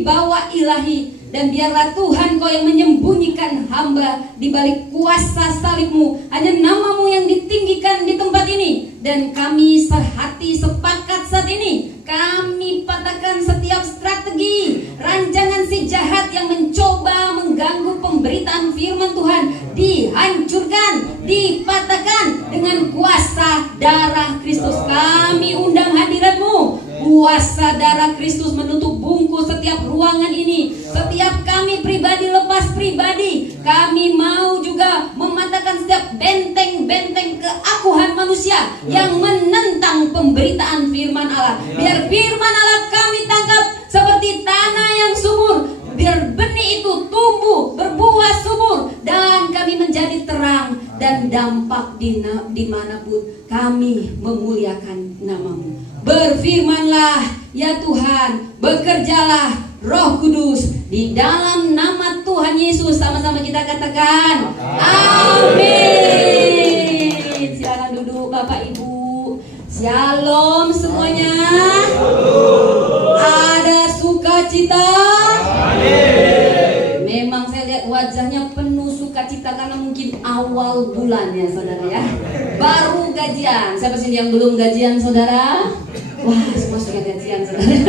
wibawa ilahi. Dan biarlah Tuhan Kau yang menyembunyikan hamba di balik kuasa salib-Mu. Hanya nama-Mu yang ditinggikan di tempat ini. Dan kami sehati sepakat saat ini, kami patahkan setiap strategi rancangan si jahat yang mencoba mengganggu pemberitaan firman Tuhan. Dihancurkan, dipatahkan dengan kuasa darah Kristus. Kami undang hadirat-Mu. Kuasa darah Kristus menutup bungkus setiap ruangan ini. Setiap kami pribadi lepas pribadi, kami mau juga mematahkan setiap benteng-benteng keakuhan manusia yang menentang pemberitaan firman Allah. Biar firman Allah kami tangkap seperti tanah yang subur. Biar benih itu tumbuh, berbuah subur, dan kami menjadi terang dan dampak dimanapun kami memuliakan nama-Mu. Berfirmanlah ya Tuhan, bekerjalah Roh Kudus di dalam nama Tuhan Yesus. Sama-sama kita katakan amin. Silakan duduk Bapak Ibu. Shalom semuanya. Ada sukacita. Memang saya lihat wajahnya penuh sukacita karena mungkin awal bulan ya saudara ya. Baru gajian. Siapa sih yang belum gajian saudara? Wah, semua sudah gajian saudara.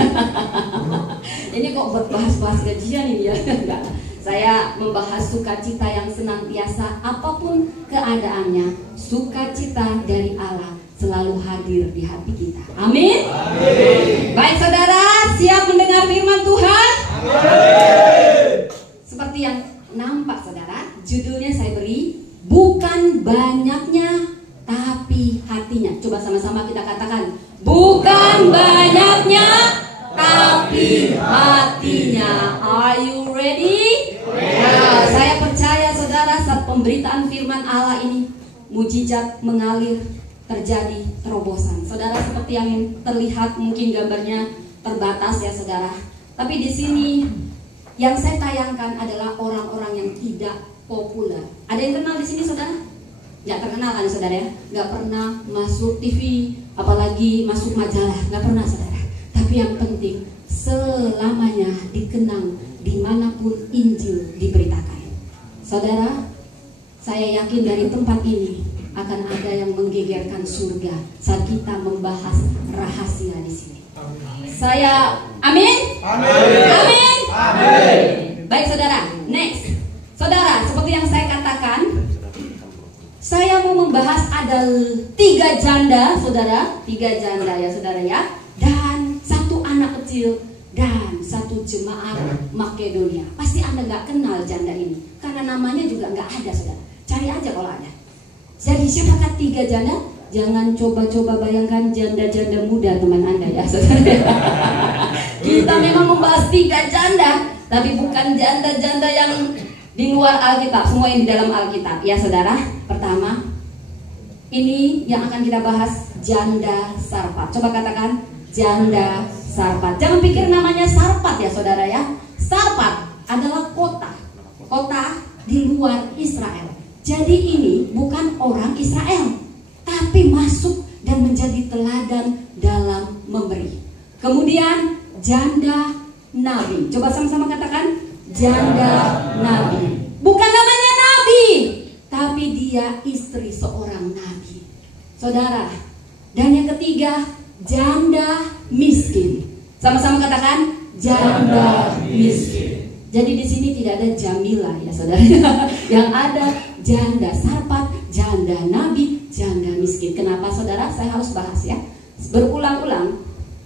Ini kok bahas-bahas gajian ini ya? Enggak. Saya membahas sukacita yang senantiasa apapun keadaannya. Sukacita dari Allah selalu hadir di hati kita. Amin. Amin. Baik saudara, siap mendengar firman Tuhan? Amin. Seperti yang nampak saudara, judulnya saya beri bukan banyaknya tapi hatinya. Coba sama-sama kita katakan, bukan banyaknya tapi hatinya. Are you ready? Nah, saya percaya saudara, saat pemberitaan firman Allah ini, mujizat mengalir, terjadi terobosan. Saudara, seperti yang terlihat, mungkin gambarnya terbatas ya saudara. Tapi di sini yang saya tayangkan adalah orang-orang yang tidak populer. Ada yang kenal di sini saudara? Nggak terkenal kan saudara ya? Nggak pernah masuk TV, apalagi masuk majalah, nggak pernah saudara. Tapi yang penting selamanya dikenang dimanapun Injil diberitakan. Saudara, saya yakin dari tempat ini akan ada yang menggegerkan surga saat kita membahas rahasia di sini. Saya amin. Amin. Amin. Amin. Baik saudara, next. Saudara, seperti yang saya katakan, saya mau membahas ada 3 janda, saudara, 3 janda ya saudara ya, dan 1 anak kecil dan 1 jemaat Makedonia. Pasti Anda nggak kenal janda ini, karena namanya juga nggak ada saudara. Cari aja kalau ada. Jadi siapakah 3 janda? Jangan coba-coba bayangkan janda-janda muda teman Anda ya saudara. Kita memang membahas 3 janda, tapi bukan janda-janda yang di luar Alkitab, semua yang di dalam Alkitab ya saudara. Pertama, ini yang akan kita bahas, janda Sarfat. Coba katakan janda Sarfat. Jangan pikir namanya Sarfat ya saudara ya. Sarfat adalah kota di luar Israel. Jadi ini bukan orang Israel, tapi masuk dan menjadi teladan dalam memberi. Kemudian janda Nabi. Coba sama-sama katakan janda Nabi. Bukan namanya Nabi, tapi dia istri seorang Nabi. Saudara, dan yang ketiga janda miskin. Sama-sama katakan janda miskin. Jadi di sini tidak ada Jamila ya saudara. Yang ada janda Sarfat, janda Nabi, janda miskin. Kenapa saudara? Saya harus bahas ya. Berulang-ulang,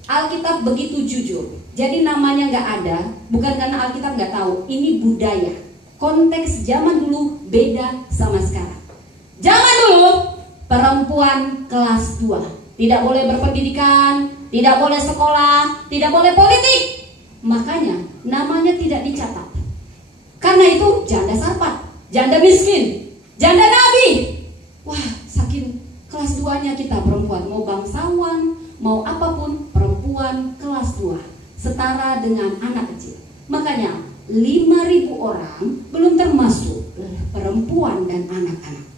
Alkitab begitu jujur. Jadi namanya nggak ada, bukan karena Alkitab nggak tahu. Ini budaya. Konteks zaman dulu beda sama sekarang. Zaman dulu perempuan kelas 2 tidak boleh berpendidikan, tidak boleh sekolah, tidak boleh politik. Makanya namanya tidak dicatat. Karena itu janda Sarfat, janda miskin, janda Nabi. Wah, saking kelas 2-nya kita perempuan, mau bangsawan, mau apapun, perempuan kelas 2, setara dengan anak kecil. Makanya 5.000 orang belum termasuk perempuan dan anak-anak.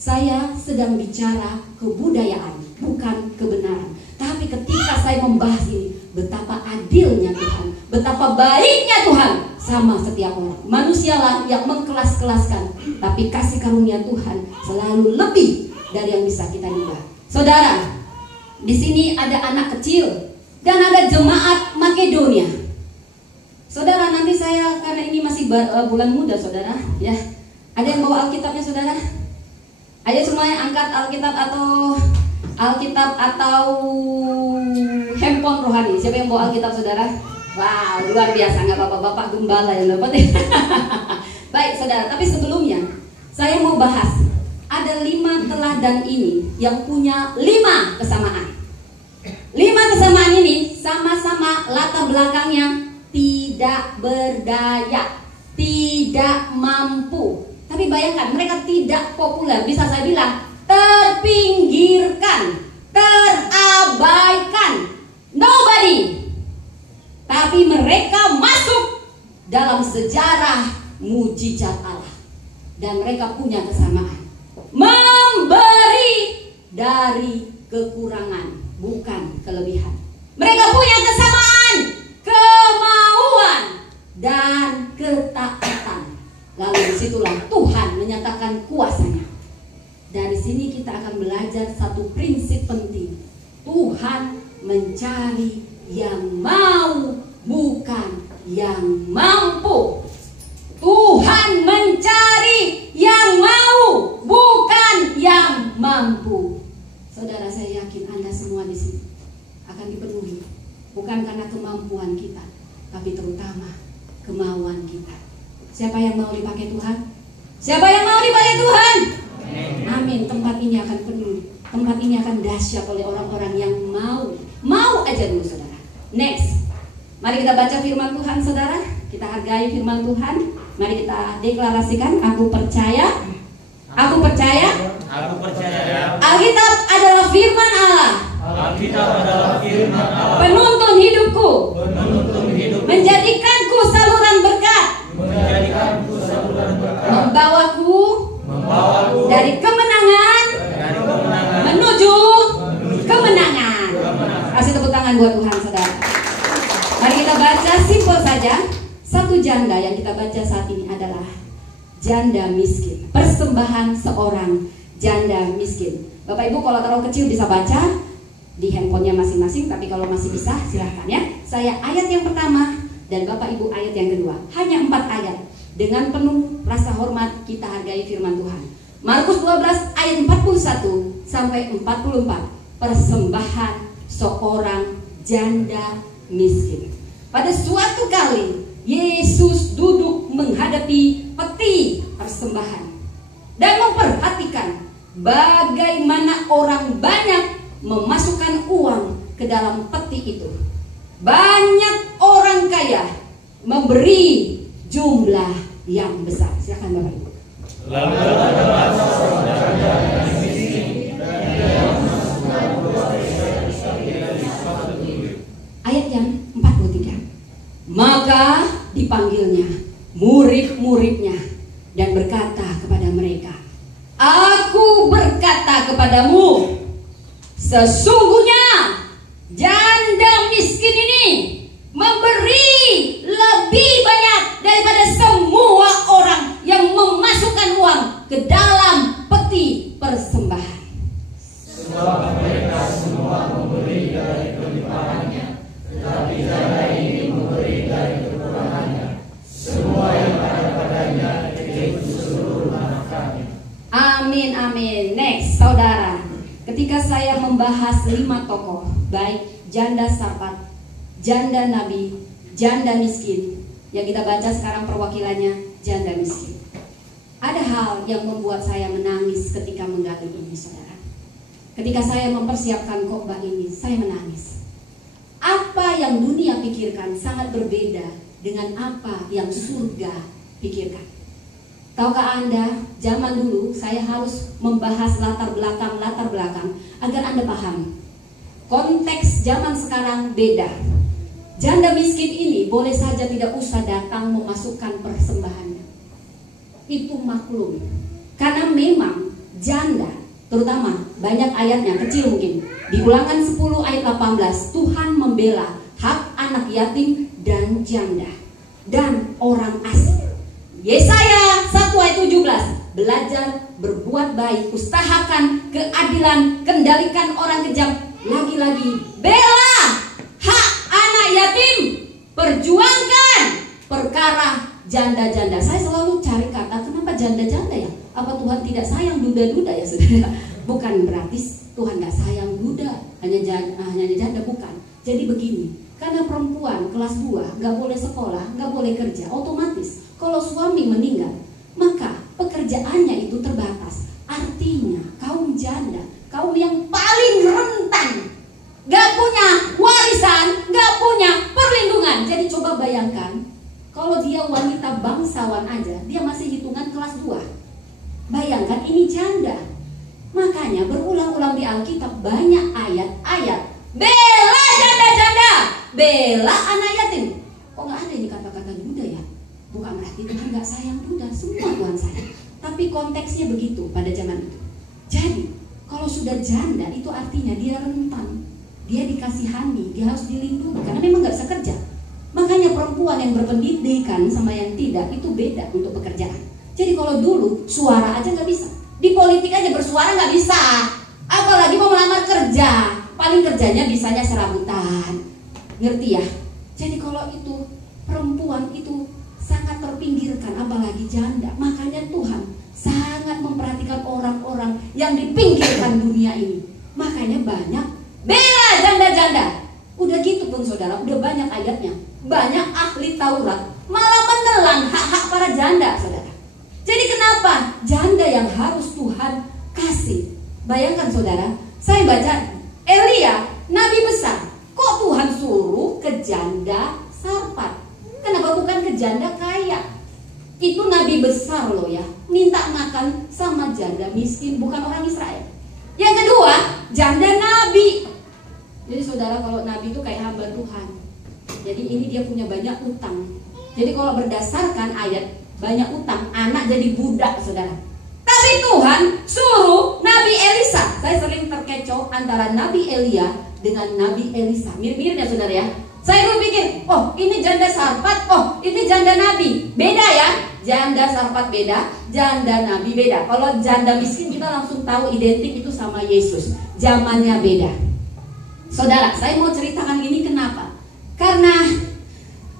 Saya sedang bicara kebudayaan, bukan kebenaran. Tapi ketika saya membahas ini, betapa adilnya Tuhan, betapa baiknya Tuhan sama setiap orang. Manusialah yang mengkelas-kelaskan, tapi kasih karunia Tuhan selalu lebih dari yang bisa kita duga. Saudara, di sini ada anak kecil dan ada jemaat Makedonia. Saudara, nanti saya karena ini masih bulan muda, saudara, ya. Ada yang bawa Alkitabnya, saudara? Ayo semuanya angkat Alkitab atau handphone rohani. Siapa yang bawa Alkitab, saudara? Wow, luar biasa, nggak apa-apa, Bapak Gembala yang dapat. Baik, saudara, tapi sebelumnya saya mau bahas ada 5 teladan ini yang punya 5 kesamaan. 5 kesamaan ini sama-sama latar belakangnya tidak berdaya, tidak mampu. Tapi bayangkan, mereka tidak populer, bisa saya bilang terpinggirkan, terabaikan, nobody. Tapi mereka masuk dalam sejarah mujizat Allah. Dan mereka punya kesamaan. Memberi dari kekurangan, bukan kelebihan. Mereka punya kesamaan, kemauan dan ketaatan. Lalu disitulah Tuhan menyatakan kuasanya. Dari sini kita akan belajar satu prinsip penting. Tuhan mencari yang mau, bukan yang mampu. Tuhan mencari yang mau, bukan yang mampu. Saudara, saya yakin Anda semua di sini akan dipenuhi, bukan karena kemampuan kita, tapi terutama kemauan kita. Siapa yang mau dipakai Tuhan? Siapa yang mau dipakai Tuhan? Amin. Tempat ini akan penuh. Tempat ini akan dahsyat oleh orang-orang yang mau aja dulu, saudara. Next, mari kita baca firman Tuhan, saudara. Kita hargai firman Tuhan. Mari kita deklarasikan, aku percaya. Aku percaya. Aku percaya. Alkitab adalah firman Allah. Alkitab adalah firman Allah. Penuntun hidupku. Penuntun hidupku. Menjadikanku saluran berkat. Menjadikanku saluran berkat. Membawaku dari kemenangan menuju kemenangan. Kasih tepuk tangan buat Tuhan, saudara. Mari kita baca simpel saja. Satu janda yang kita baca saat ini adalah janda miskin. Persembahan seorang janda miskin. Bapak Ibu kalau terlalu kecil bisa baca di handphonenya masing-masing, tapi kalau masih bisa silahkan ya. Saya ayat yang pertama dan Bapak Ibu ayat yang kedua. Hanya 4 ayat. Dengan penuh rasa hormat kita hargai firman Tuhan. Markus 12 ayat 41 sampai 44. Persembahan seorang janda miskin. Pada suatu kali Yesus duduk menghadapi peti persembahan dan memperhatikan bagaimana orang banyak memasukkan uang ke dalam peti itu. Banyak orang kaya memberi jumlah yang besar. Silakan Bapak Ibu. Lalu ada seorang janda miskin yang memasukkan ayat yang 43. Maka dipanggilnya murid-muridnya dan berkata kepada mereka, aku berkata kepadamu, sesungguhnya janda miskin ini memberi lebih banyak daripada semua orang yang memasukkan uang ke dalam peti persembahan. Sebab mereka semua memberi dari kelimpahannya, tetapi janda ini memberi dari kekurangannya. Semua yang ada padanya yaitu seluruh nafkahnya. Amin, amin. Next, saudara. Ketika saya membahas 5 tokoh, baik janda Sarfat, janda Nabi, janda miskin, yang kita baca sekarang perwakilannya janda miskin. Ada hal yang membuat saya menangis ketika menggali ini, saudara. Ketika saya mempersiapkan khotbah ini, saya menangis. Apa yang dunia pikirkan sangat berbeda dengan apa yang surga pikirkan. Tahukah Anda, zaman dulu saya harus membahas latar belakang agar Anda paham. Konteks zaman sekarang beda. Janda miskin ini boleh saja tidak usah datang memasukkan persembahannya. Itu maklum. Karena memang janda, terutama banyak ayatnya, kecil mungkin. Di Ulangan 10 ayat 18, Tuhan membela hak anak yatim dan janda dan orang asing. Yesaya 1 ayat 17, belajar berbuat baik, usahakan keadilan, kendalikan orang kejam, lagi-lagi bela hak anak yatim, perjuangkan perkara janda-janda. Saya selalu cari kata, kenapa janda-janda ya? Apa Tuhan tidak sayang duda-duda ya saudara? Bukan berarti Tuhan gak sayang duda, hanya janda, bukan. Jadi begini, karena perempuan kelas 2 gak boleh sekolah, gak boleh kerja, otomatis kalau suami meninggal, maka pekerjaannya itu terbatas. Artinya kaum janda, kaum yang paling rentan, gak punya warisan, gak punya perlindungan. Jadi coba bayangkan, kalau dia wanita bangsawan aja, dia masih hitungan kelas 2. Bayangkan ini janda. Makanya berulang-ulang di Alkitab banyak ayat-ayat bela janda-janda, bela anak yatim. Kok gak ada ini kata-kata duda ya? Bukan berarti Tuhan gak sayang duda, semua Tuhan sayang. Tapi konteksnya begitu pada zaman itu. Jadi kalau sudah janda itu artinya dia rentan, dia dikasihani, dia harus dilindungi karena memang gak bisa kerja. Makanya perempuan yang berpendidikan sama yang tidak itu beda untuk pekerjaan. Jadi kalau dulu suara aja gak bisa, di politik aja bersuara gak bisa, apalagi mau melamar kerja. Paling kerjanya bisanya serabutan, ngerti ya? Jadi kalau itu perempuan itu sangat terpinggirkan, apalagi janda. Makanya Tuhan sangat memperhatikan orang-orang yang dipinggirkan dunia ini. Makanya banyak bela janda-janda. Udah gitu pun saudara, udah banyak ayatnya. Banyak ahli Taurat malah menelan hak-hak para janda saudara. Jadi kenapa janda yang harus Tuhan kasih? Bayangkan saudara, saya baca Elia, nabi besar. Kok Tuhan suruh ke janda Sarfat? Kenapa bukan ke janda kaya? Itu nabi besar loh ya, minta makan sama janda miskin, bukan orang Israel. Yang kedua, janda nabi. Jadi saudara, kalau nabi itu kayak hamba Tuhan. Jadi ini dia punya banyak utang. Jadi kalau berdasarkan ayat banyak utang, anak jadi budak saudara. Tapi Tuhan suruh Nabi Elisa. Saya sering terkecoh antara Nabi Elia dengan Nabi Elisa. Mirip-mirip ya saudara ya. Saya dulu pikir, oh ini janda Sarfat, oh ini janda Nabi. Beda ya, janda Sarfat beda, janda Nabi beda. Kalau janda miskin kita langsung tahu identik itu sama Yesus. Zamannya beda. Saudara, saya mau ceritakan ini kenapa? Karena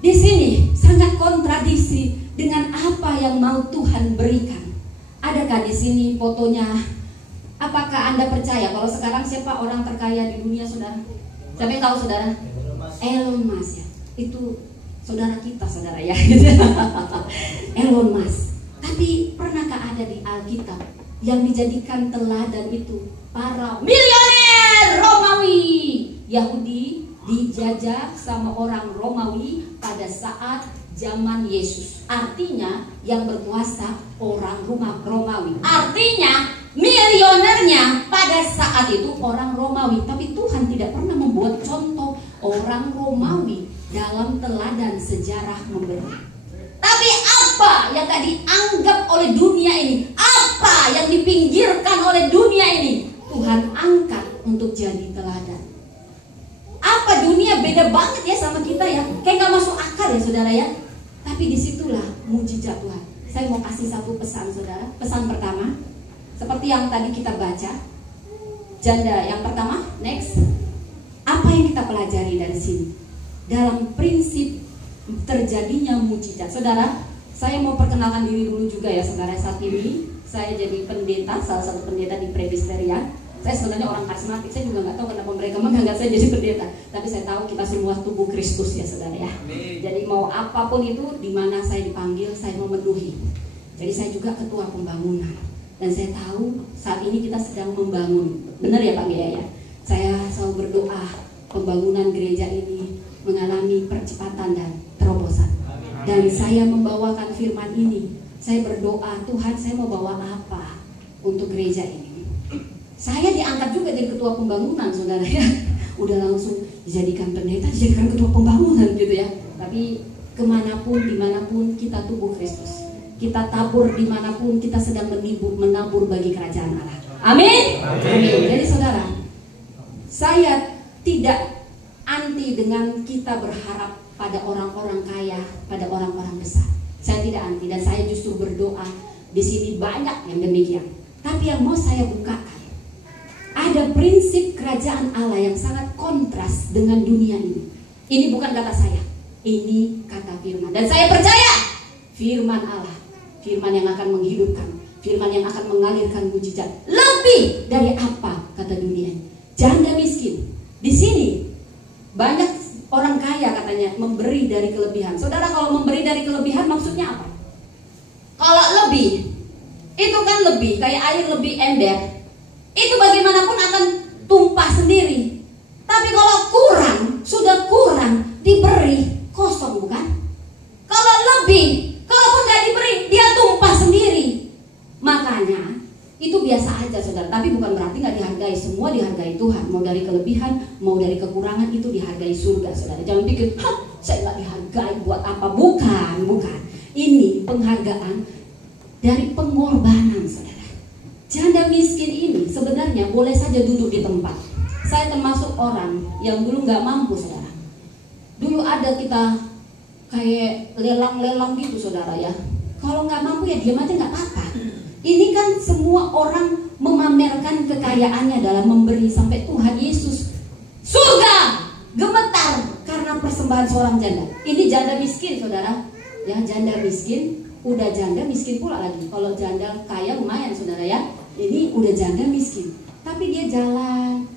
di sini sangat kontradiksi dengan apa yang mau Tuhan berikan. Adakah di sini fotonya? Apakah Anda percaya kalau sekarang siapa orang terkaya di dunia saudara? Siapa yang tahu saudara? Elon Musk ya. Itu saudara kita saudara ya. Elon Musk. Tapi pernahkah ada di Alkitab yang dijadikan teladan itu para milioner Romawi? Yahudi dijajah sama orang Romawi pada saat zaman Yesus. Artinya yang berkuasa orang Romawi. Artinya milionernya pada saat itu orang Romawi. Tapi Tuhan tidak pernah membuat contoh orang Romawi dalam teladan sejarah memberi. Tapi apa yang gak dianggap oleh dunia ini? Apa yang dipinggirkan oleh dunia ini? Tuhan angkat untuk jadi teladan. Apa dunia beda banget ya sama kita ya? Kayak gak masuk akal ya saudara ya. Tapi disitulah mujizat Tuhan. Saya mau kasih satu pesan saudara. Pesan pertama, seperti yang tadi kita baca, janda yang pertama, next. Apa yang kita pelajari dari sini? Dalam prinsip terjadinya mujizat. Saudara, saya mau perkenalkan diri dulu juga ya saudara. Saat ini saya jadi pendeta, salah satu pendeta di Presbyterian. Saya sebenarnya orang karismatik, saya juga nggak tahu kenapa mereka mengangkat saya jadi pendeta. Tapi saya tahu kita semua tubuh Kristus ya saudara ya. Jadi mau apapun itu, di mana saya dipanggil, saya memenuhi. Jadi saya juga ketua pembangunan. Dan saya tahu saat ini kita sedang membangun. Benar ya Pak Gea ya? Saya selalu berdoa pembangunan gereja ini mengalami percepatan dan terobosan. Dan saya membawakan firman ini. Saya berdoa, Tuhan saya mau bawa apa untuk gereja ini? Saya diangkat juga jadi ketua pembangunan saudara ya. Udah langsung dijadikan pendeta, dijadikan ketua pembangunan gitu ya. Tapi kemanapun, dimanapun kita tubuh Kristus, kita tabur dimanapun kita sedang menabur bagi kerajaan Allah. Amin. Amin. Jadi saudara, saya tidak anti dengan kita berharap pada orang-orang kaya, pada orang-orang besar. Saya tidak anti, dan saya justru berdoa di sini banyak yang demikian. Tapi yang mau saya bukakan, ada prinsip kerajaan Allah yang sangat kontras dengan dunia ini. Ini bukan kata saya, ini kata firman. Dan saya percaya firman Allah, firman yang akan menghidupkan, firman yang akan mengalirkan mujizat lebih dari apa kata dunia ini. Janda miskin di sini, banyak orang kaya katanya memberi dari kelebihan. Saudara, kalau memberi dari kelebihan maksudnya apa? Kalau lebih, itu kan lebih, kayak air lebih ember, itu bagaimanapun akan tumpah sendiri. Tapi kalau kurang, sudah kurang, diberi, kosong bukan? Kalau lebih, kalaupun gak diberi, dia tumpah sendiri. Makanya itu biasa aja saudara, tapi bukan berarti gak dihargai. Semua dihargai Tuhan, mau dari kelebihan, mau dari kekurangan, itu dihargai surga saudara. Jangan pikir, saya gak dihargai buat apa. Bukan. Ini penghargaan dari pengorbanan saudara. Janda miskin ini sebenarnya boleh saja duduk di tempat. Saya termasuk orang yang dulu gak mampu saudara. Dulu ada kita kayak lelang-lelang gitu saudara ya. Kalau gak mampu ya diam aja gak apa-apa. Ini kan semua orang memamerkan kekayaannya dalam memberi, sampai Tuhan Yesus surga gemetar karena persembahan seorang janda. Ini janda miskin saudara. Ya, janda miskin, udah janda miskin pula lagi. Kalau janda kaya lumayan saudara ya. Ini udah janda miskin, tapi dia jalan,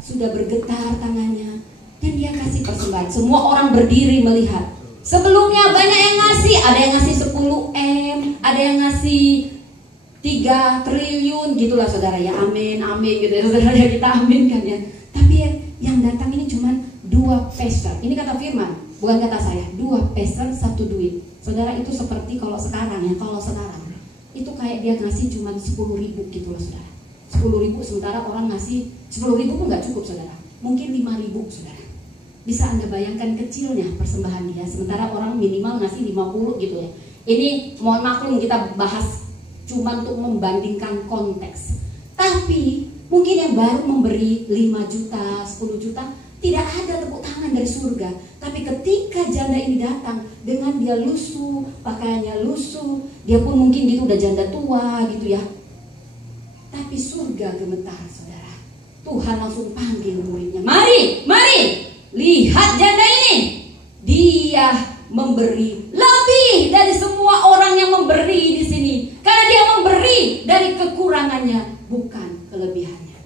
sudah bergetar tangannya, dan dia kasih persembahan. Semua orang berdiri melihat. Sebelumnya banyak yang ngasih, ada yang ngasih 10 M, ada yang ngasih 3 triliun gitulah saudara ya. Amin gitu ya saudara, kita amin kan ya. Tapi yang datang ini cuma 2 peser. Ini kata firman, bukan kata saya. 2 peser 1 duit. Saudara, itu seperti kalau sekarang ya, itu kayak dia ngasih cuma 10.000 gitu loh saudara. 10.000, sementara orang ngasih 10.000 pun nggak cukup saudara. Mungkin 5.000 saudara. Bisa Anda bayangkan kecilnya persembahan dia, sementara orang minimal ngasih 50 gitu ya. Ini mohon maklum kita bahas cuma untuk membandingkan konteks. Tapi mungkin yang baru memberi 5 juta, 10 juta, tidak ada tepuk tangan dari surga. Tapi ketika janda ini datang dengan dia lusuh, pakaiannya lusuh, dia pun mungkin gitu udah janda tua gitu ya. Tapi surga gemetar saudara. Tuhan langsung panggil muridnya, mari, lihat janda ini. Dia memberi lebih dari semua orang yang memberi di sini, karena dia memberi dari kekurangannya, bukan kelebihannya.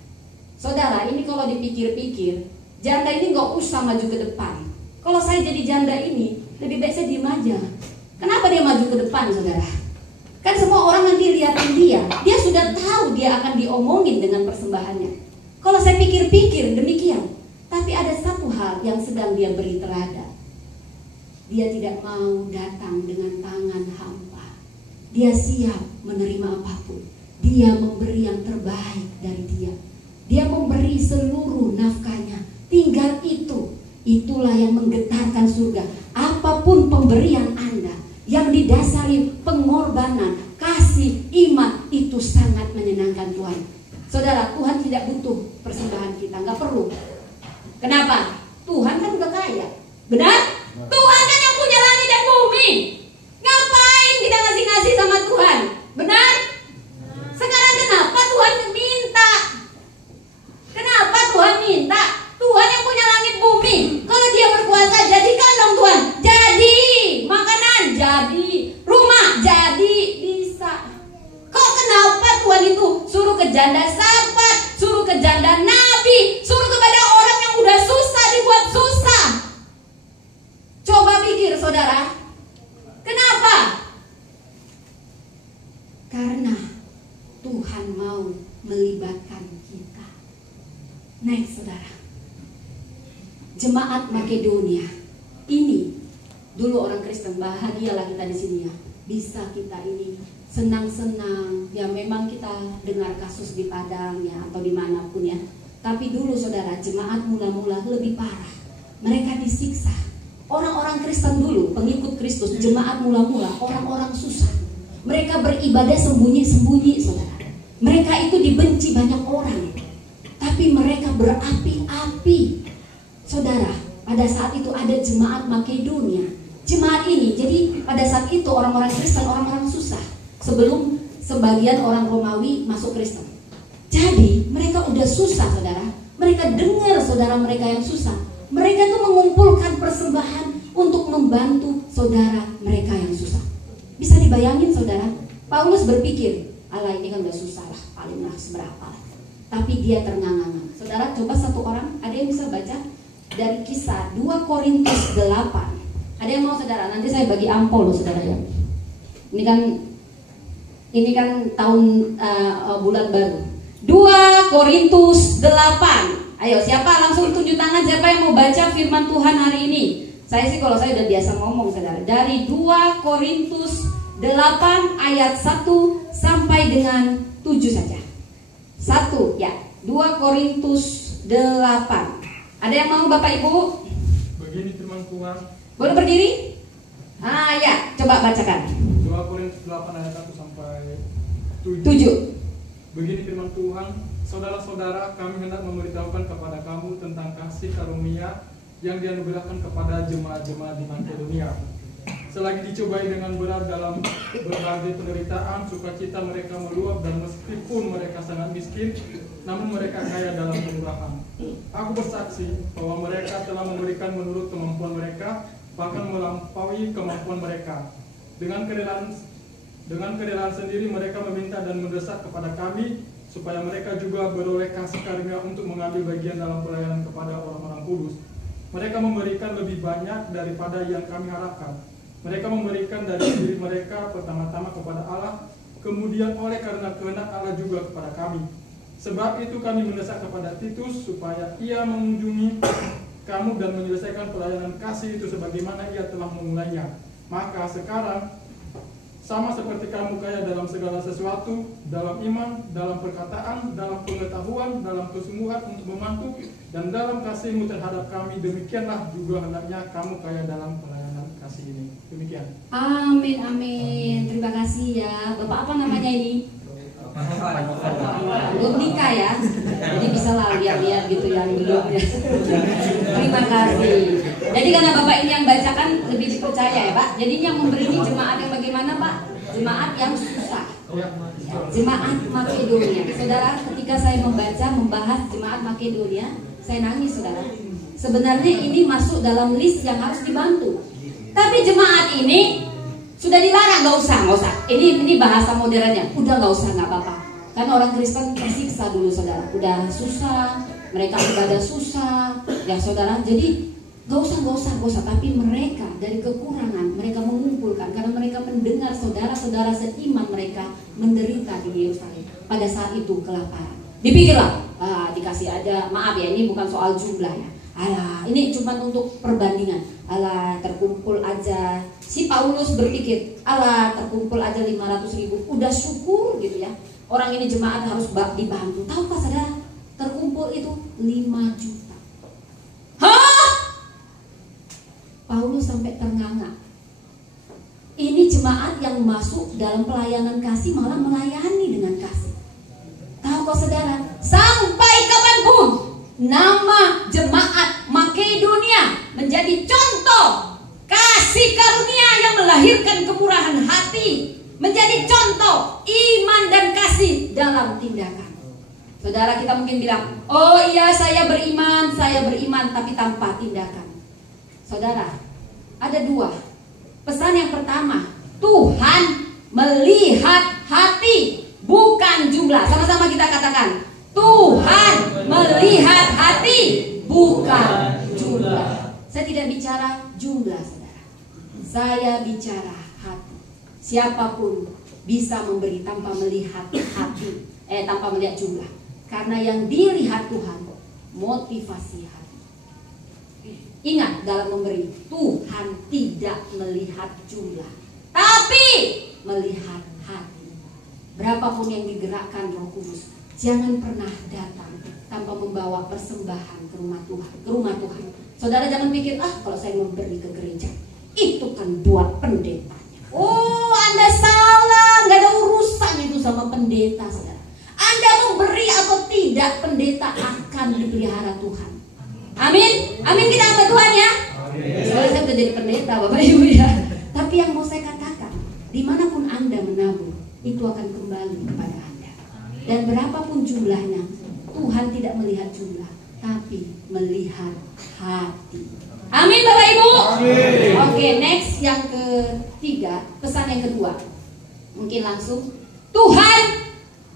Saudara, ini kalau dipikir-pikir, janda ini nggak usah maju ke depan. Kalau saya jadi janda ini, lebih baik saya diem aja. Kenapa dia maju ke depan saudara? Kan semua orang nanti liatin dia sudah tahu dia akan diomongin dengan persembahannya. Kalau saya pikir-pikir demikian. Tapi ada satu hal yang sedang dia beri teladan. Dia tidak mau datang dengan tangan hampa. Dia siap menerima apapun. Dia memberi yang terbaik dari dia. Dia memberi seluruh nafkahnya. Tinggal itulah yang menggetarkan surga. Apapun pemberian Anda yang didasari pengorbanan, kasih, iman, itu sangat menyenangkan Tuhan. Saudara, Tuhan tidak butuh persembahan kita, nggak perlu. Kenapa? Tuhan kan udah kaya, benar? Tuhan kan yang punya langit dan bumi. Ngapain kita ngasih-ngasih sama Tuhan? Benar? Sekarang kenapa Tuhan minta? Kenapa Tuhan minta? Tuhan yang punya langit bumi. Kalau dia berkuasa, jadikan dong Tuhan. Jadi makanan, jadi rumah, jadi bisa. Kok kenapa Tuhan itu suruh ke janda sahabat, suruh ke janda nabi, suruh kepada orang yang udah susah dibuat susah? Coba pikir saudara, kenapa? Karena Tuhan mau melibatkan kita. Next saudara, jemaat Makedonia ini dulu orang Kristen, bahagialah kita di sini ya. Bisa kita ini senang-senang ya, memang kita dengar kasus di Padang ya atau dimanapun ya. Tapi dulu saudara, jemaat mula-mula lebih parah. Mereka disiksa. Orang-orang Kristen dulu, pengikut Kristus, jemaat mula-mula, orang-orang susah. Mereka beribadah sembunyi-sembunyi saudara. Mereka itu dibenci banyak orang. Tapi mereka berapi-api Saudara, pada saat itu ada jemaat Makedonia. Jemaat ini, jadi pada saat itu orang-orang Kristen, orang-orang susah sebelum sebagian orang Romawi masuk Kristen. Jadi mereka udah susah, saudara. Mereka dengar saudara mereka yang susah. Mereka tuh mengumpulkan persembahan untuk membantu saudara mereka yang susah. Bisa dibayangin saudara, Paulus berpikir, Allah ini kan udah susah lah, palinglah seberapa. Tapi dia ternganga-nganga. Saudara, coba satu orang, ada yang bisa baca dari Kisah 2 Korintus 8. Ada yang mau saudara? Nanti saya bagi ampol loh saudara ya. Ini kan tahun bulan baru. 2 Korintus 8. Ayo, siapa langsung tunjuk tangan siapa yang mau baca firman Tuhan hari ini? Saya sih kalau saya udah biasa ngomong saudara. Dari 2 Korintus 8 ayat 1 sampai dengan 7 saja. 1 ya. 2 Korintus 8. Ada yang mau Bapak Ibu? Begini firman Tuhan. Boleh berdiri? Ya, coba bacakan. 2 Korintus 8 ayat 1 sampai 7. Begini firman Tuhan, saudara-saudara, kami hendak memberitahukan kepada kamu tentang kasih karunia yang dianugerahkan kepada jemaat-jemaat di Makedonia. Selagi dicobai dengan berat dalam berbagai penderitaan, sukacita mereka meluap, dan meskipun mereka sangat miskin, namun mereka kaya dalam kemurahan. Aku bersaksi bahwa mereka telah memberikan menurut kemampuan mereka, bahkan melampaui kemampuan mereka. Dengan kerelaan sendiri mereka meminta dan mendesak kepada kami supaya mereka juga beroleh kasih karunia untuk mengambil bagian dalam pelayanan kepada orang-orang kudus. Mereka memberikan lebih banyak daripada yang kami harapkan. Mereka memberikan dari diri mereka pertama-tama kepada Allah, kemudian oleh karena kehendak Allah juga kepada kami. Sebab itu kami mendesak kepada Titus supaya ia mengunjungi kamu dan menyelesaikan pelayanan kasih itu sebagaimana ia telah memulainya. Maka sekarang sama seperti kamu kaya dalam segala sesuatu, dalam iman, dalam perkataan, dalam pengetahuan, dalam kesungguhan untuk membantu, dan dalam kasihmu terhadap kami, demikianlah juga hendaknya kamu kaya dalam pelayanan kasih ini. Demikian. Amin, amin. Terima kasih ya. Bapak apa namanya ini? Belum nikah ya, jadi bisa lah lihat-lihat gitu yang belum ya. Terima kasih. Jadi karena Bapak ini yang bacakan lebih dipercaya ya Pak. Jadi yang memberi ini jemaat yang bagaimana Pak? Jemaat yang susah. Jemaat Makedonia. Saudara, ketika saya membahas jemaat Makedonia, saya nangis saudara. Sebenarnya ini masuk dalam list yang harus dibantu. Tapi jemaat ini sudah dilarang, nggak usah. Ini bahasa modernnya, udah nggak usah, nggak apa-apa. Karena orang Kristen tersiksa dulu saudara, udah susah, mereka ibadah susah, ya saudara. Jadi nggak usah. Tapi mereka dari kekurangan, mereka mengumpulkan karena mereka mendengar saudara-saudara seiman mereka menderita di Yerusalem pada saat itu kelaparan. Dipikirlah, dikasih ada, maaf ya, ini bukan soal jumlah ya. Ini cuma untuk perbandingan. Terkumpul aja. Si Paulus berpikir, terkumpul aja 500.000, udah syukur gitu ya. Orang ini jemaat harus dibantu. Tahukah saudara, terkumpul itu 5 juta. Hah? Paulus sampai ternganga. Ini jemaat yang masuk dalam pelayanan kasih malah melayani dengan kasih. Tahukah saudara, sampai kapanpun nama jemaat Makedonia menjadi contoh kasih karunia yang melahirkan kemurahan hati, menjadi contoh iman dan kasih dalam tindakan. Saudara, kita mungkin bilang, oh iya saya beriman, tapi tanpa tindakan. Saudara, ada 2 pesan. Yang pertama, Tuhan melihat hati, bukan jumlah. Sama-sama kita katakan, Tuhan melihat hati, bukan jumlah. Saya tidak bicara jumlah saudara, saya bicara hati. Siapapun bisa memberi tanpa melihat hati, tanpa melihat jumlah. Karena yang dilihat Tuhan, motivasi hati. Ingat, dalam memberi, Tuhan tidak melihat jumlah, tapi melihat hati. Berapapun yang digerakkan Roh Kudus, jangan pernah datang tanpa membawa persembahan ke rumah Tuhan. Saudara jangan pikir, kalau saya memberi ke gereja, itu kan buat pendetanya. Oh, Anda salah, nggak ada urusan itu sama pendeta, saudara. Anda memberi atau tidak, pendeta akan dipelihara Tuhan. Amin. Amin, kita hamba Tuhan ya. Soalnya saya udah jadi pendeta Bapak Ibu ya. Tapi yang mau saya katakan, dimanapun Anda menabur, itu akan kembali kepada Anda. Dan berapapun jumlahnya, Tuhan tidak melihat jumlah, tapi melihat hati. Amin Bapak Ibu. Oke, next yang ketiga, pesan yang kedua. Mungkin langsung, Tuhan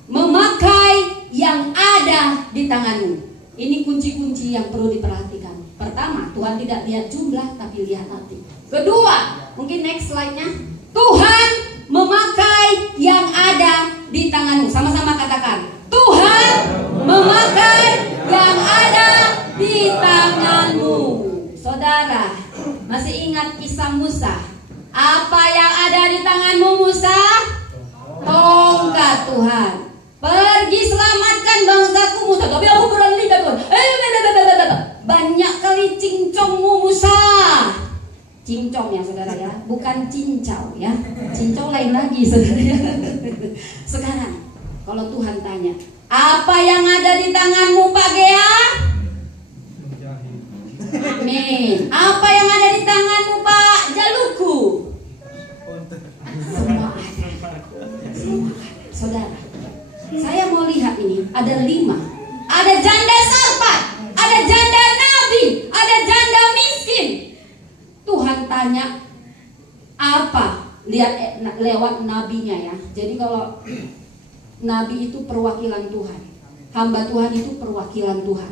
memakai yang ada di tanganmu. Ini kunci-kunci yang perlu diperhatikan. Pertama, Tuhan tidak lihat jumlah, tapi lihat hati. Kedua, mungkin next slide-nya, Tuhan memakai yang ada di tanganmu. Sama-sama katakan, Tuhan memakai yang ada di tanganmu. Saudara, masih ingat kisah Musa? Apa yang ada di tanganmu Musa? Tongkat Tuhan. Pergi selamatkan bangsaku Musa. Tapi aku berani Tuhan. Banyak kali cincongmu Musa. Cincong ya saudara ya, bukan cincau ya. Cincau lain lagi saudara ya. Sekarang kalau Tuhan tanya, apa yang ada di tanganmu Pak Gea? Amin. Apa yang ada di tanganmu Pak Jaluku? Semua ada. Semua ada. Saudara, saya mau lihat ini, ada 5. Ada janda sarpat, ada janda nabi, ada janda miskin. Tuhan tanya apa? Lihat lewat nabinya ya. Jadi kalau nabi itu perwakilan Tuhan, hamba Tuhan itu perwakilan Tuhan.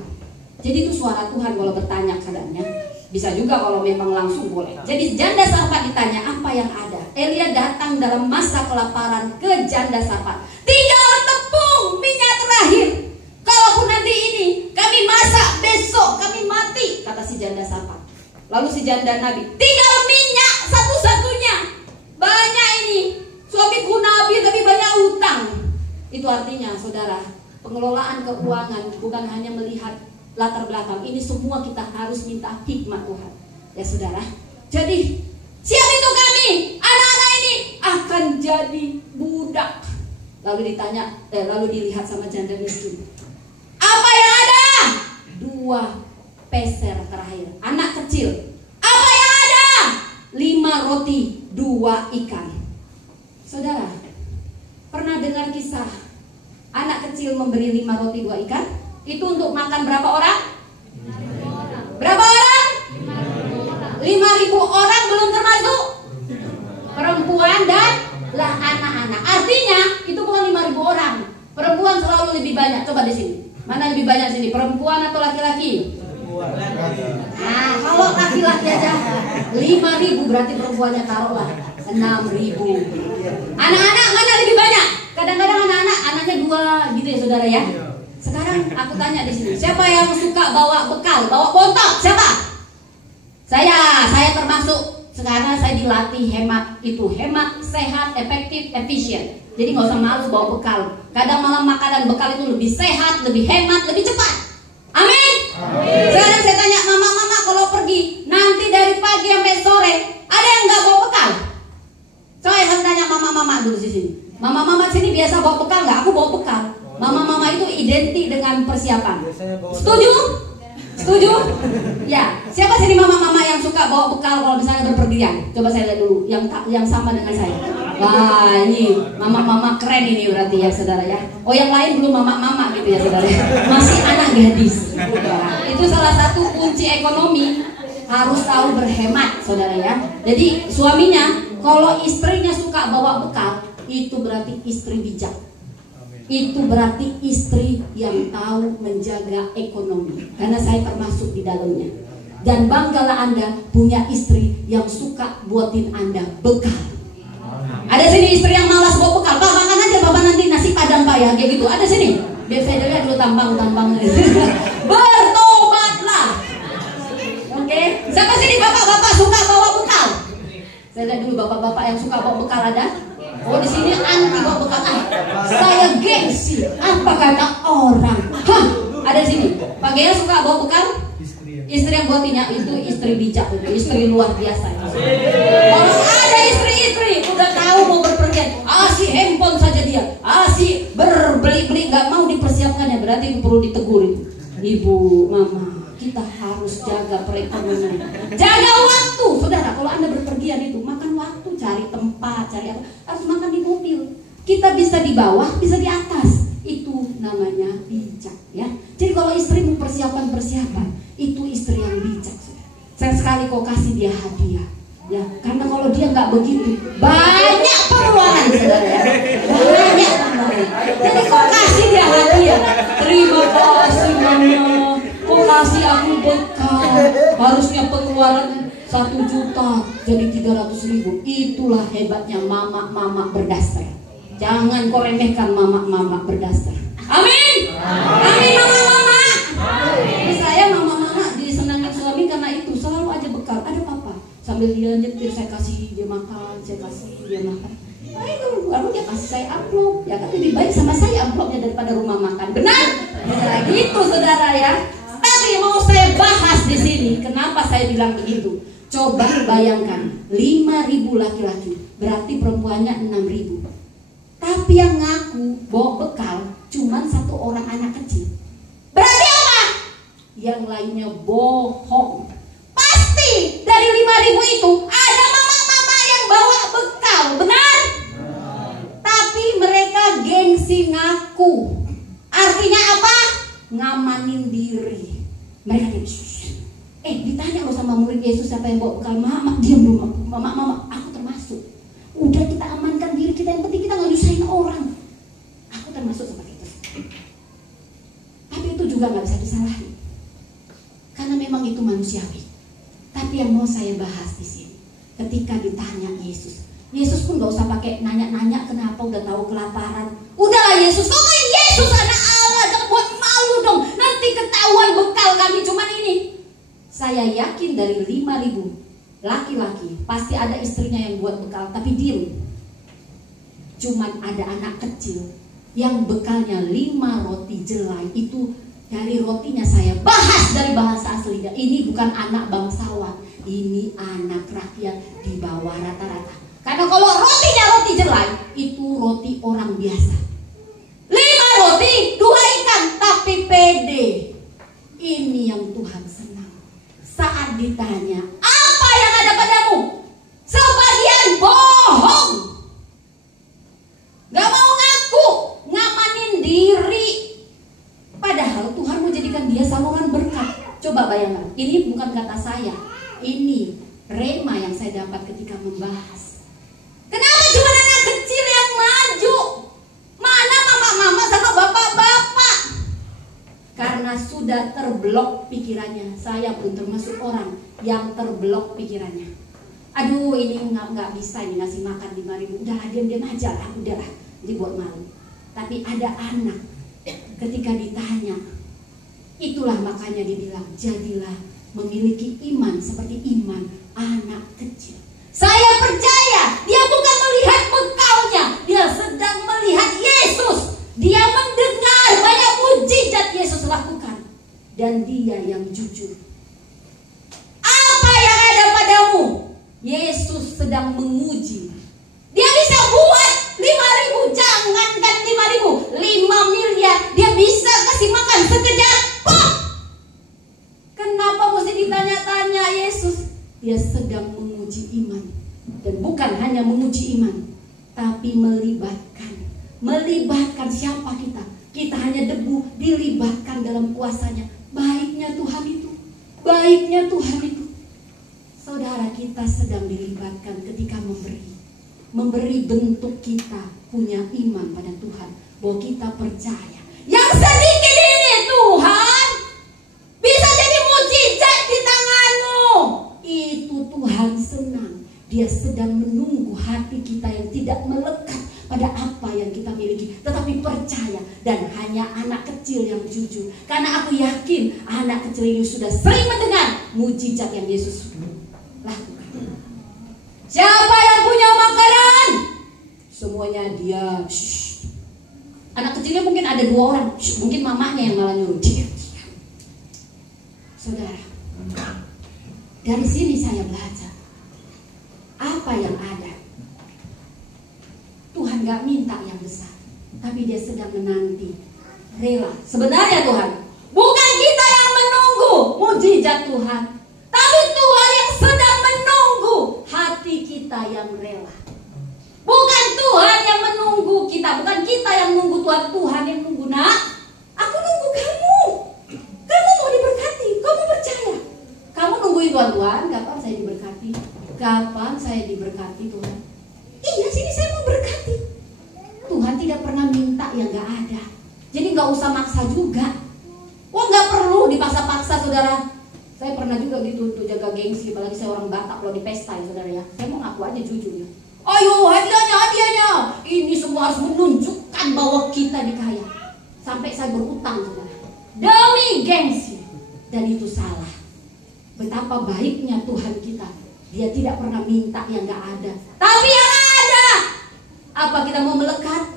Jadi itu suara Tuhan kalau bertanya keadaannya. Bisa juga kalau memang langsung boleh. Jadi janda sarpat ditanya apa yang ada. Elia datang dalam masa kelaparan ke janda sarpat. Tinggal tepung minyak terakhir. Kalaupun nanti ini kami masak, besok kami mati, kata si janda sarpat. Lalu si janda nabi, tinggal minyak satu-satunya. Banyak ini. Suamiku nabi tapi banyak utang. Itu artinya saudara, pengelolaan keuangan bukan hanya melihat latar belakang. Ini semua kita harus minta hikmat Tuhan. Ya saudara. Jadi siap itu kami. Anak-anak ini akan jadi budak. Lalu ditanya, lalu dilihat sama janda miskin. Apa yang ada? 2 peser terakhir. Anak kecil. Apa yang ada? 5 roti, 2 ikan. Saudara, pernah dengar kisah anak kecil memberi 5 roti 2 ikan? Itu untuk makan berapa orang? 5.000 orang. Berapa orang? 5.000 orang belum termasuk perempuan dan lah anak-anak. Artinya itu bukan 5.000 orang. Perempuan selalu lebih banyak. Coba di sini. Mana lebih banyak sini? Perempuan atau laki-laki? Nah, kalau laki-laki aja 5.000, berarti perempuannya taruhlah 6.000. Anak-anak mana lebih banyak? Kadang-kadang anak-anak anaknya 2 gitu ya saudara ya. Sekarang aku tanya di sini, siapa yang suka bawa bekal, bawa bontot? Siapa? Saya termasuk. Sekarang saya dilatih hemat itu, hemat, sehat, efektif, efisien. Jadi nggak usah malu bawa bekal. Kadang malam makanan bekal itu lebih sehat, lebih hemat, lebih cepat. Amin. Sekarang saya tanya mama-mama kalau pergi nanti dari pagi sampai sore, ada yang nggak bawa bekal? Saya tanya mama-mama dulu di sini. Mama-mama sini biasa bawa bekal nggak? Aku bawa bekal. Mama-mama itu identik dengan persiapan. Setuju? Setuju? Ya. Siapa sini mama-mama yang suka bawa bekal kalau misalnya berpergian? Coba saya lihat dulu yang sama dengan saya. Wah, ini mama-mama keren ini berarti ya saudara ya. Oh, yang lain belum mama-mama gitu ya saudara. Masih anak gadis. Nah, itu salah satu kunci ekonomi, harus tahu berhemat saudara ya. Jadi suaminya kalau istrinya suka bawa bekal, itu berarti istri bijak. Itu berarti istri yang tahu menjaga ekonomi. Karena saya termasuk di dalamnya. Dan banggalah Anda punya istri yang suka buatin Anda bekal. Ada sini istri yang malas bawa bekal. Pak, makan aja Bapak nanti nasi padang Pak ya, kayak gitu. Ada sini. Biar saya lihat dulu tambang-tambang. Bertobatlah. Oke. Siapa sini bapak-bapak suka bawa bekal? Saya lihat dulu bapak-bapak yang suka bawa bekal ada. Oh, di sini anti bawa bekal. Saya gengsi. Apa kata orang? Hah, ada sini. Pak Gea suka bawa bekal? Istri yang buatinya itu istri bijak, itu istri luar biasa. Kalau ada istri-istri udah tahu mau berpergian, asih handphone saja dia, asih berbeli-beli, nggak mau dipersiapkannya, berarti itu perlu ditegur. Ibu, mama, kita harus jaga perekonomian, jaga waktu. Saudara, kalau Anda berpergian itu makan waktu, cari tempat, cari apa, harus makan di mobil. Kita bisa di bawah, bisa di atas. Itu namanya bijak, ya. Jadi kalau istri mau persiapan, itu istri yang bijak. Saya sekali kau kasih dia hadiah, ya, karena kalau dia nggak begitu, banyak pengeluaran, saudara, ya. Banyak pengeluaran. Jadi kau kasih dia hadiah, terima kasih mama, kau kasih aku bekal, harusnya pengeluaran 1 juta jadi 300.000. Itulah hebatnya mama berdaster. Jangan kau remehkan mama berdaster. Amin. Amin mama. Saya mama disenangkan suami karena itu selalu aja bekal. Ada papa sambil dia nyetir, saya kasih dia makan, saya kasih dia makan. Nah itu baru dia kasih saya amplop. Ya kan lebih baik sama saya amplopnya daripada rumah makan. Benar? Nah, gitu saudara ya. Tapi mau saya bahas di sini, kenapa saya bilang begitu? Coba bayangkan 5.000 laki-laki, berarti perempuannya 6.000. Tapi yang ngaku bawa bekal cuman 1 orang anak kecil. Berarti apa? Yang lainnya bohong. Pasti dari 5.000 itu ada mama-mama yang bawa bekal, benar? Tapi mereka gengsi ngaku. Artinya apa? Ngamanin diri. Mereka ditanya lo sama murid Yesus siapa yang bawa bekal. Mama, diam dulu. Mama, aku termasuk. Udah kita amankan diri kita, yang penting kita gak nyusahin orang. Aku termasuk seperti itu. Tapi itu juga gak bisa disalahin, karena memang itu manusiawi. Tapi yang mau saya bahas di sini, ketika ditanya Yesus pun gak usah pakai nanya-nanya kenapa, udah tahu kelaparan. Udahlah Yesus, kau kan Yesus anak Allah, jangan buat malu dong. Nanti ketahuan bekal kami cuman ini. Saya yakin dari 5.000 laki-laki pasti ada istrinya yang buat bekal, tapi diem. Cuman ada anak kecil yang bekalnya 5 roti jelai. Itu dari rotinya saya bahas dari bahasa aslinya. Ini bukan anak bangsawan, ini anak rakyat di bawah rata-rata. Karena kalau rotinya roti jelai, itu roti orang biasa. 5 roti, 2 ikan, tapi pede. Ini yang Tuhan senang. Saat ditanya, apa yang ada padamu? Sebagian bohong, gak mau ngaku, ngamanin diri. Padahal Tuhan mau jadikan dia saluran berkat. Coba bayangkan, ini bukan kata saya, ini rema yang saya dapat ketika membahas. Kenapa cuma anak kecil yang maju? Mana mama-mama sama bapak-bapak? Karena sudah terblok pikirannya. Saya pun termasuk orang yang terblok pikirannya. Aduh, ini nggak bisa ini ngasih makan 5.000. Udahlah, diam-diam aja lah, udahlah. Jadi buat malu. Tapi ada anak, ketika ditanya, itulah makanya dibilang, jadilah memiliki iman seperti iman anak kecil. Saya percaya dia bukan melihat bekalnya, dia sedang melihat Yesus. Dia mendengar banyak mujizat Yesus lakukan, dan dia yang jujur. Apa yang ada padamu? Yesus sedang menguji. Dia bisa buat 5.000, jangankan 5.000, 5 miliar dia bisa kasih makan sekejap. Pop! Kenapa mesti ditanya-tanya Yesus? Dia sedang menguji iman. Dan bukan hanya menguji iman, tapi melibatkan siapa kita. Kita hanya debu, dilibatkan dalam kuasanya. Baiknya Tuhan itu. Baiknya Tuhan itu. Saudara, kita sedang dilibatkan ketika memberi bentuk kita punya iman pada Tuhan, bahwa kita percaya yang sedikit ini Tuhan bisa jadi mujizat di tanganmu. Itu Tuhan senang. Dia sedang menunggu hati kita yang tidak melekat pada apa yang kita miliki, tetapi percaya. Dan hanya anak kecil yang jujur, karena aku yakin anak kecil ini sudah sering mendengar mujizat yang Yesus lakukan. Siapa yang punya makanan? Semuanya dia. Anak kecilnya mungkin ada 2 orang, mungkin mamanya yang malah nyuruh. Saudara, dari sini saya belajar apa yang ada. Tuhan gak minta yang besar, tapi dia sedang menanti, rela. Sebenarnya Tuhan, bukan kita yang menunggu ya Tuhan. Tapi Tuhan yang sedang menunggu hati kita yang rela. Bukan Tuhan yang menunggu kita, bukan kita yang menunggu Tuhan, Tuhan yang menunggu. Nak, aku nunggu kamu. Kamu mau diberkati, kamu percaya. Kamu nungguin Tuhan, kapan saya diberkati? Kapan saya diberkati Tuhan? Iya, sini saya mau berkati. Tuhan tidak pernah minta yang gak ada. Jadi gak usah maksa juga. Wah, gak perlu dipaksa-paksa, saudara. Saya pernah juga gitu untuk jaga gengsi, apalagi saya orang Batak kalau di pesta ya saudara ya. Saya mau ngaku aja jujur ya. Ayo hadiahnya. Ini semua harus menunjukkan bahwa kita dikaya. Sampai saya berutang saudara. Demi gengsi. Dan itu salah. Betapa baiknya Tuhan kita. Dia tidak pernah minta yang gak ada, tapi yang ada. Apa kita mau melekat?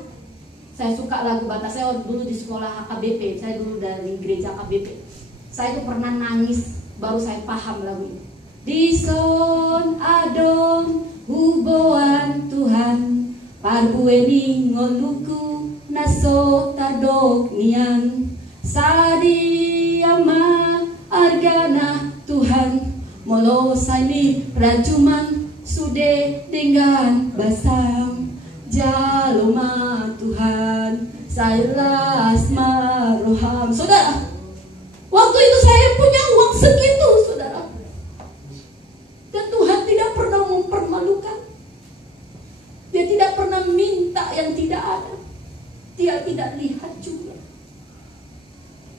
Saya suka lagu Batak. Saya dulu di sekolah HKBP. Saya dulu dari gereja HKBP. Saya itu pernah nangis. Baru saya paham lagu ini. Dison adon huboan Tuhan, parbueni ngoluku naso tardok nian, sadiama argana Tuhan, molo saini rajuman sude dengan basam, jaloma Tuhan, sailas maroham. Saudara, waktu itu saya punya uang segitu, saudara. Dan Tuhan tidak pernah mempermalukan. Dia tidak pernah minta yang tidak ada. Dia tidak lihat juga.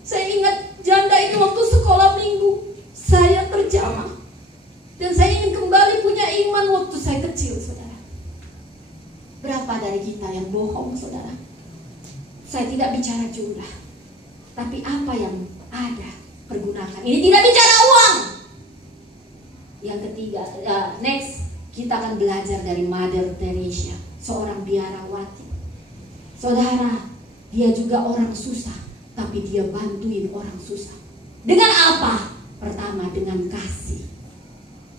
Saya ingat janda itu waktu sekolah minggu, saya terjamah. Dan saya ingin kembali punya iman waktu saya kecil, saudara. Berapa dari kita yang bohong, saudara? Saya tidak bicara jumlah, tapi apa yang ada, pergunakan. Ini tidak bicara uang. Yang ketiga, next kita akan belajar dari Mother Teresa, seorang biarawati. Saudara, dia juga orang susah, tapi dia bantuin orang susah. Dengan apa? Pertama, dengan kasih.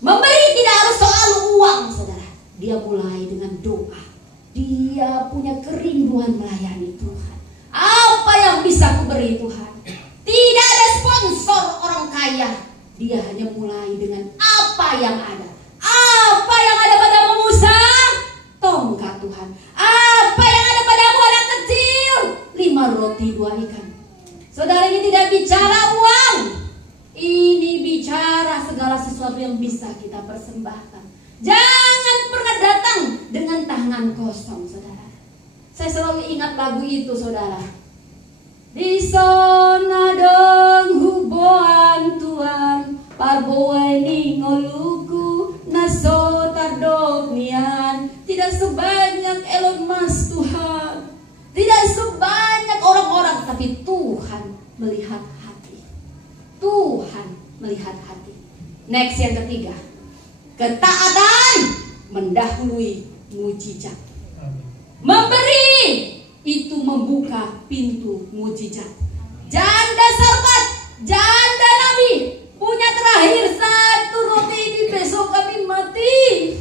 Memberi tidak harus soal uang, saudara. Dia mulai dengan doa. Dia punya kerinduan melayani Tuhan. Apa yang bisa aku beri Tuhan? Tidak ada sponsor orang kaya. Dia hanya mulai dengan apa yang ada. Apa yang ada padamu Musa? Tongkat Tuhan. Apa yang ada padamu anak kecil? 5 roti 2 ikan. Saudara, ini tidak bicara uang. Ini bicara segala sesuatu yang bisa kita persembahkan. Jangan pernah datang dengan tangan kosong, saudara. Saya selalu ingat lagu itu, saudara. Di sana dong huboan Tuhan, parboeni ngoluku naso tardok nian. Tidak sebanyak Elon Musk Tuhan, tidak sebanyak orang-orang, tapi Tuhan melihat hati. Tuhan melihat hati. Next, yang ketiga, ketaatan mendahului mujizat. Memberi itu membuka pintu mujizat. Janda sarpat, janda nabi, punya terakhir 1 roti ini, besok kami mati.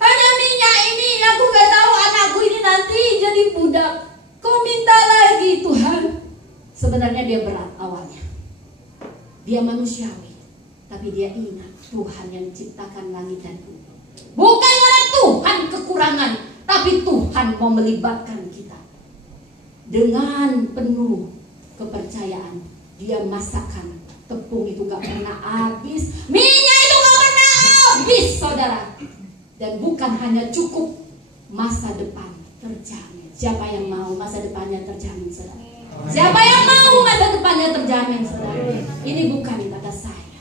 Hanya minyak ini, aku gak tahu anakku ini nanti jadi budak. Kau minta lagi Tuhan. Sebenarnya dia berat awalnya. Dia manusiawi, tapi dia ingat Tuhan yang ciptakan langit dan bumi. Bukan oleh Tuhan kekurangan, tapi Tuhan mau melibatkan kita. Dengan penuh kepercayaan, dia masakkan tepung itu gak pernah habis, minyak itu gak pernah habis, saudara. Dan bukan hanya cukup, masa depan terjamin. Siapa yang mau masa depannya terjamin, saudara? Siapa yang mau masa depannya terjamin, saudara? Ini bukan kata saya,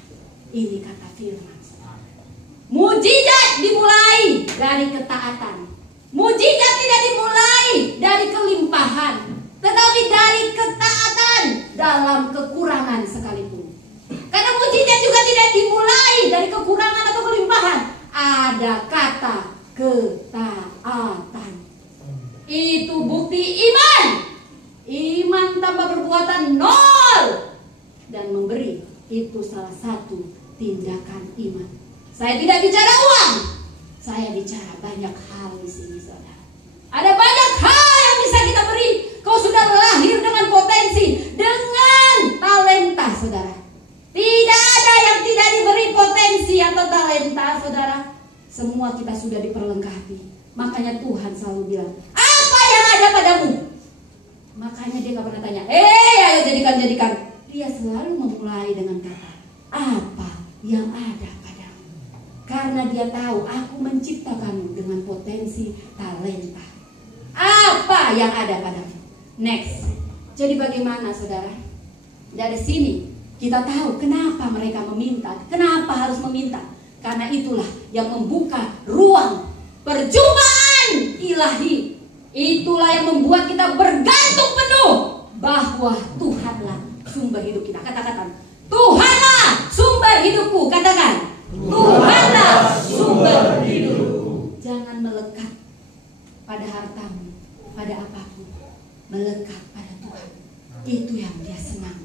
ini kata firman, saudara. Mujizat dimulai dari ketaatan. Mujizat tidak dimulai dari kelimpahan, tetapi dari ketaatan dalam kekurangan sekalipun. Karena mujizat juga tidak dimulai dari kekurangan atau kelimpahan. Ada kata ketaatan. Itu bukti iman. Iman tanpa perbuatan nol. Dan memberi itu salah satu tindakan iman. Saya tidak bicara uang. Saya bicara banyak hal di sini, saudara. Ada banyak hal yang bisa kita beri. Kau sudah lahir dengan potensi, dengan talenta, saudara. Tidak ada talenta, saudara, semua kita sudah diperlengkapi. Makanya Tuhan selalu bilang, apa yang ada padamu? Makanya dia gak pernah tanya, ayo jadikan. Dia selalu memulai dengan kata, apa yang ada padamu? Karena dia tahu aku menciptakanmu dengan potensi talenta. Apa yang ada padamu? Next. Jadi bagaimana, saudara? Dari sini kita tahu kenapa mereka meminta. Kenapa harus meminta? Karena itulah yang membuka ruang perjumpaan ilahi. Itulah yang membuat kita bergantung penuh bahwa Tuhanlah sumber hidup kita. Katakan, Tuhanlah sumber hidupku. Katakan, Tuhanlah sumber hidupku. Jangan melekat pada hartamu, pada apapun. Melekat pada Tuhan. Itu yang dia senang.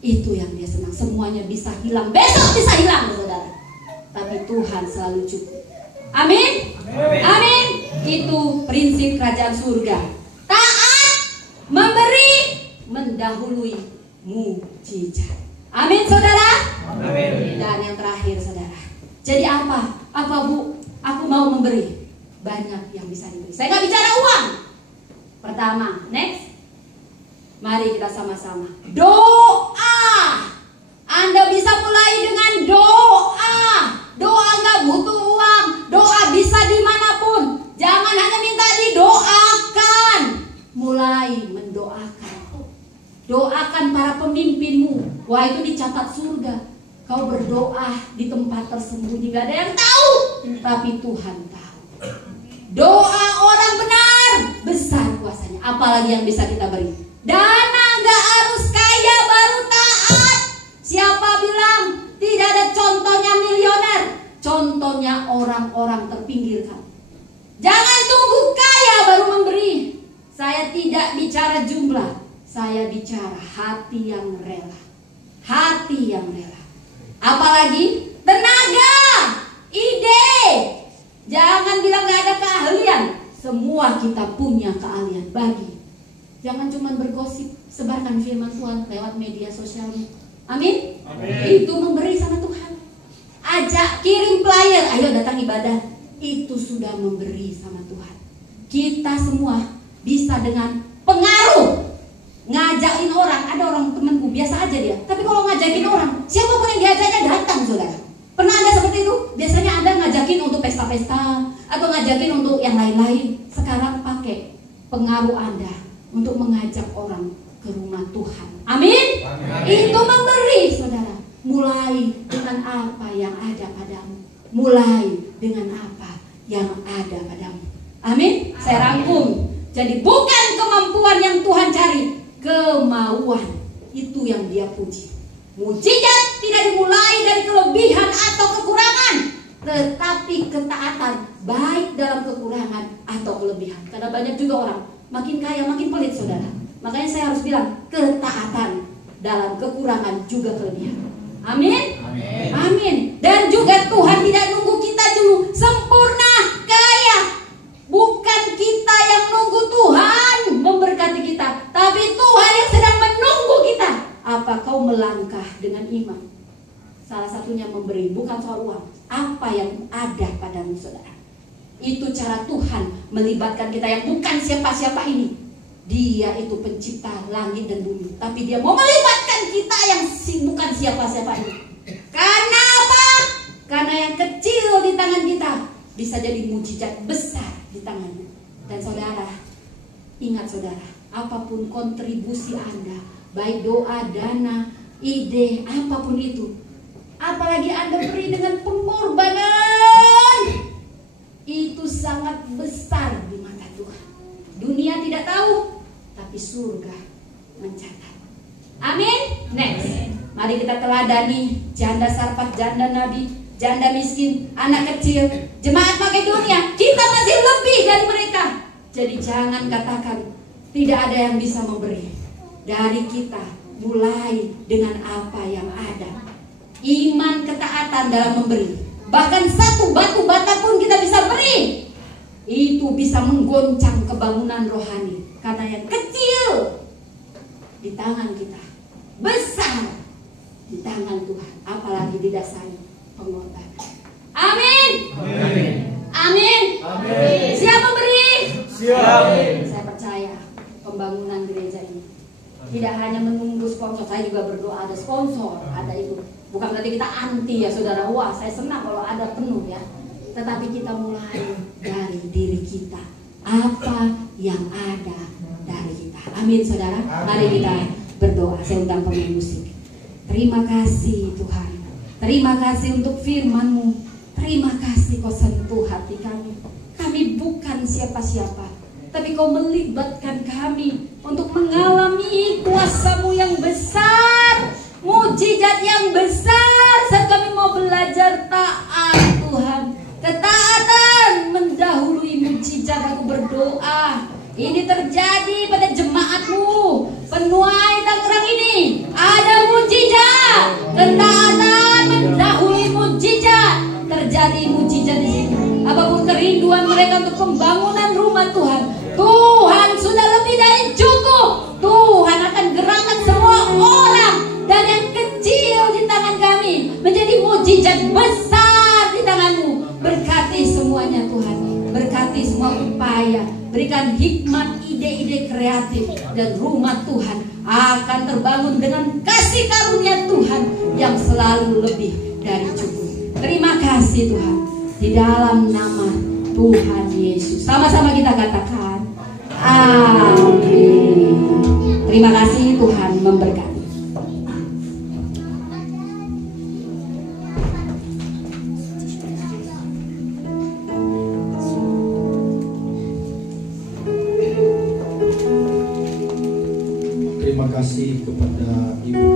Itu yang dia senang. Semuanya bisa hilang, besok bisa hilang, saudara. Tapi Tuhan selalu cukup. Amin. Amin. Itu prinsip kerajaan surga. Taat, memberi, mendahului mujizat. Amin, saudara. Amin. Dan yang terakhir, saudara. Jadi apa? Apa, Bu? Aku mau memberi. Banyak yang bisa diberi. Saya nggak bicara uang. Pertama, next. Mari kita sama-sama doa. Anda bisa mulai dengan doa. Doa nggak butuh uang. Doa bisa dimanapun. Jangan hanya minta didoakan. Mulai mendoakan. Doakan para pemimpinmu. Wah, itu dicatat surga. Kau berdoa di tempat tersembunyi, gak ada yang tahu, tapi Tuhan tahu. Doa orang benar besar kuasanya. Apalagi yang bisa kita beri? Dana, gak harus kaya baru taat. Siapa bilang tidak ada contohnya miliuner? Contohnya orang-orang terpinggirkan. Jangan tunggu kaya baru memberi. Saya tidak bicara jumlah, saya bicara hati yang rela. Hati yang rela. Apalagi tenaga, ide. Jangan bilang gak ada keahlian. Semua kita punya keahlian. Bagi. Jangan cuma bergosip, sebarkan firman Tuhan lewat media sosial. Amin. Itu memberi sama Tuhan. Ajak, kirim flyer, ayo datang ibadah. Itu sudah memberi sama Tuhan. Kita semua bisa dengan pengaruh ngajakin orang. Ada orang temanku biasa aja dia, tapi kalau ngajakin orang, siapapun yang diajaknya datang, saudara. Pernah ada seperti itu? Biasanya Anda ngajakin untuk pesta-pesta atau ngajakin untuk yang lain-lain. Sekarang pakai pengaruh Anda untuk mengajak orang ke rumah Tuhan. Amin. Itu memberi, saudara. Mulai dengan apa yang ada padamu. Mulai dengan apa yang ada padamu. Amin. Saya rangkum. Jadi bukan kemampuan yang Tuhan cari, kemauan itu yang dia puji. Mujizat tidak dimulai dari kelebihan atau kekurangan, tetapi ketaatan, baik dalam kekurangan atau kelebihan. Karena banyak juga orang makin kaya makin pelit, saudara. Makanya saya harus bilang ketaatan dalam kekurangan juga kelebihan. Amin. Amin. Amin. Dan juga Tuhan tidak nunggu kita dulu sempurna kaya. Bukan kita yang nunggu Tuhan memberkati kita, tapi Tuhan yang sedang menunggu kita. Apa kau melangkah dengan iman? Salah satunya memberi, bukan soal uang. Apa yang ada padamu, saudara? Itu cara Tuhan melibatkan kita yang bukan siapa-siapa ini. Dia itu pencipta langit dan bumi, tapi dia mau melibatkan kita yang bukan siapa-siapa ini. Karena apa? Karena yang kecil di tangan kita bisa jadi mujizat besar di tangannya. Dan saudara, ingat saudara, apapun kontribusi Anda, baik doa, dana, ide, apapun itu, apalagi Anda beri dengan pengorbanan, itu sangat besar di mata Tuhan. Dunia tidak tahu, tapi surga mencatat. Amin. Next, mari kita teladani janda sarpat, janda nabi, janda miskin, anak kecil, jemaat Makedonia. Kita masih lebih dari mereka. Jadi jangan katakan tidak ada yang bisa memberi. Dari kita mulai dengan apa yang ada. Iman, ketaatan dalam memberi. Bahkan satu batu bata pun kita bisa beri. Itu bisa menggoncang kebangunan rohani. Karena yang kecil di tangan kita, besar di tangan Tuhan. Apalagi didasari pengorbanan. Amin. Amin. Amin. Amin. Siap memberi? Siap. Saya percaya pembangunan gereja ini tidak hanya menunggu sponsor. Saya juga berdoa ada sponsor, ada itu. Bukan berarti kita anti ya saudara. Wah, saya senang kalau ada penuh ya. Tetapi kita mulai dari diri kita. Apa yang ada dari kita. Amin saudara. Mari kita berdoa. Saya undang pemain musik. Terima kasih Tuhan. Terima kasih untuk firman-Mu. Terima kasih Kau sentuh hati kami. Kami bukan siapa-siapa, tapi Kau melibatkan kami untuk mengalami kuasa-Mu yang besar, mujizat yang besar. Saat kami mau belajar taat Tuhan, ketaatan mendahului mujizat. Aku berdoa ini terjadi pada jemaat-Mu Penuai Tangerang ini. Ada mujizat, ketaatan mendahului mujizat. Terjadi mujizat di sini. Apapun kerinduan mereka untuk pembangunan rumah Tuhan, Tuhan sudah lebih dari cukup. Tuhan akan gerakkan semua orang dan yang kecil di tangan kami menjadi mujizat besar di tangan-Mu. Berkati semuanya Tuhan. Berkati semua upaya. Berikan hikmat, ide-ide kreatif, dan rumah Tuhan akan terbangun dengan kasih karunia Tuhan yang selalu lebih dari cukup. Terima kasih Tuhan. Di dalam nama Tuhan Yesus. Sama-sama kita katakan amin. Terima kasih, Tuhan memberkati.